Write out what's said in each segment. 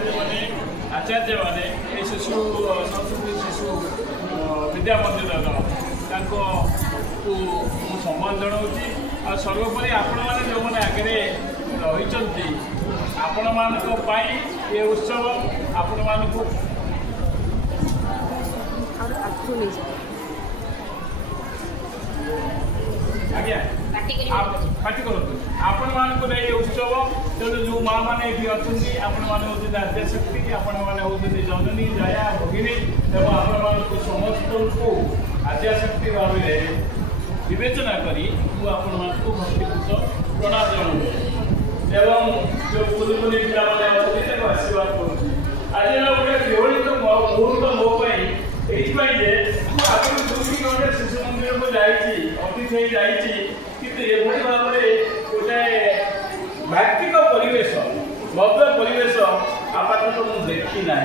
आचार्य मैंने शिशु संस्कृति शिशु विद्या मंदिर सम्मान जनाऊँगी आ सर्वोपरि आपण मैंने जो मैंने आगे रही आपण मान ये उत्सव आपण मान आज्ञा पार्टी करूँ आपण मानक नहीं उत्सव तेणु जो माँ मैंने ये अच्छी आपण मैंने हूँ आद्यशक्ति आपण मैंने हूँ जननी जया भगिनी एवं आपण मानक समस्त को आद्यशक्ति भाव में विवेचना करी आपण मानक भक्तिपूत प्रणाम जनाऊँ एवं जो कुली कुली पिला आशीर्वाद करूँ आज गोटे विहलित मुहूर्त मोपाई ये आगे दुई घंटे शिशु मंदिर को अतिथि जाइए कि भाव में गोटे भौतिक परिवेश भव्य परिवेश आपातत मुझे देखी ना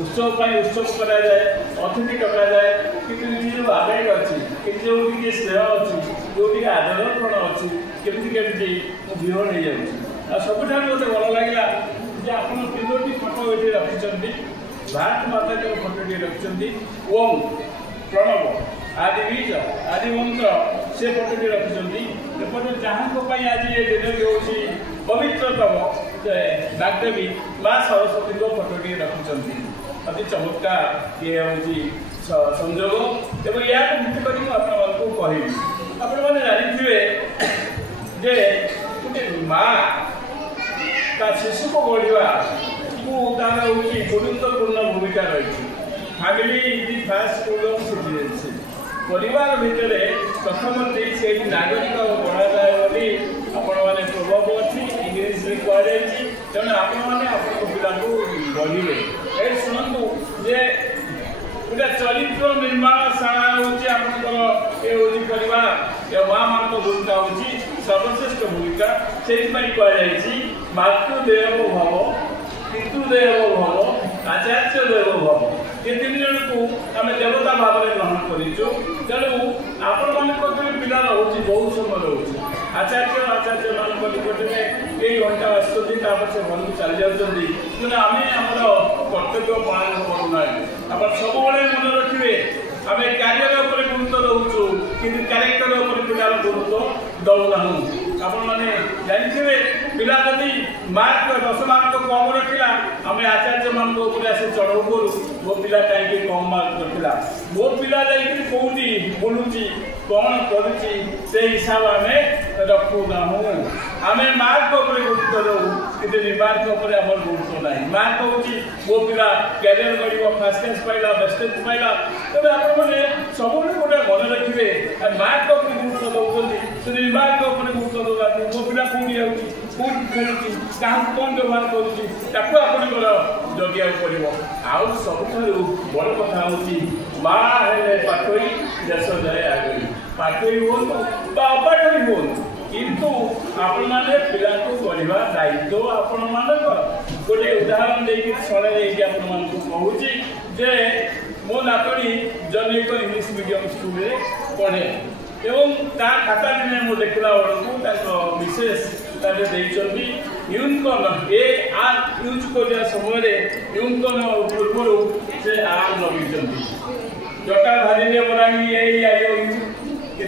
उत्सव उत्सव करा जाए अतिथि डका जाए कि जो आवेग अच्छी जो स्नेह अच्छी जो आदरण अच्छी केमती केमती विहल हो जाऊँ सबुठ मत भल लगे आप तीनोटी फोटो ये रखिंट भारत माता के फोटोटी रखिंट ओम प्रणव आदि बीज आदि मंत्र से फोटोटी रखिंट एपटे जहाँ आज ये दिन हूँ पवित्रतम डाक्टरी माँ सरस्वती को फोटोटी रखिंट अति चमत्कार ये हूँ संजोग एवं या भित्ति कर कहि आपने जानिथे जे गोटे माँ ता शिशु को गढ़ा तार हूँ गुरुत्वपूर्ण भूमिका रही family is the first school of citizenship परिवार भितर प्रथम से नागरिक बढ़ा जाए आपण मैंने प्रभाव अच्छी इंग्लीश में कहुई तेणु आपण मैंने पिला गढ़े ये शुणु जे गोटे चरित्र निर्माण शाला हूँ ये हूँ परिवार माँ मान भूमिका हूँ सर्वश्रेष्ठ भूमिका से कहुई मातृदेव भव पितृदेव भव आचार्य देव भव ये तीन जन को आम देवता भाव में ग्रहण करूँ तेणु आपण मान पिला रोचे बहुत समय रोचे आचार्य मान निकटने ये घंटा आसुँच से घर को चली जाती तेना आम आमर कर्तव्य पालन करूना आप सब मन रखिए आम क्यारियर गुरुत्व दौचु कि क्यारेक्टर पिलार गुरुत्व दौना आपण मैंने जानिथे पिला जदि मार्क 10 मार्क कम रखा आम आचार्य मान आसे चढ़ऊ करूँ मो पिला कहीं कम मार्क रखा मो पिला कौटी बुलूची कौन करुच्ची से हिसाब आम रखुना आम मार्क गुरुत्व दौ कि मार्क आम गुरुत्व ना मार्क हूँ मो पिला कैरियर गढ़ फास्ट क्लास पाइला बेस्टेज पाइला तेज आपने सब गोटे मन रखिए मार्क गुरुत्व दौरान मार्क गुरुत्व दौरा मो पिला कौटी आऊँगी कौन खेलुची क्या कौन व्यवहार करुच्ची जगिया पड़ो आउ सब बड़ कथा हूँ माँ हेले पाठोई देश जाए आगे पाठोई हूँ अपाठोई हूँ किंतु आपण मैंने पिला गढ़ा दायित्व आपण मान गोटे उदाहरण देखिए छड़े कहूँ जे मो नातनी जनक इंग्लीश मीडियम स्कूल पढ़े एवं ता खाता दिने मुझे देखला बेलू विशेष यूनकन ए आर यूज कर समय यूनकन पूर्व से आर लगे जटा भारी बना कि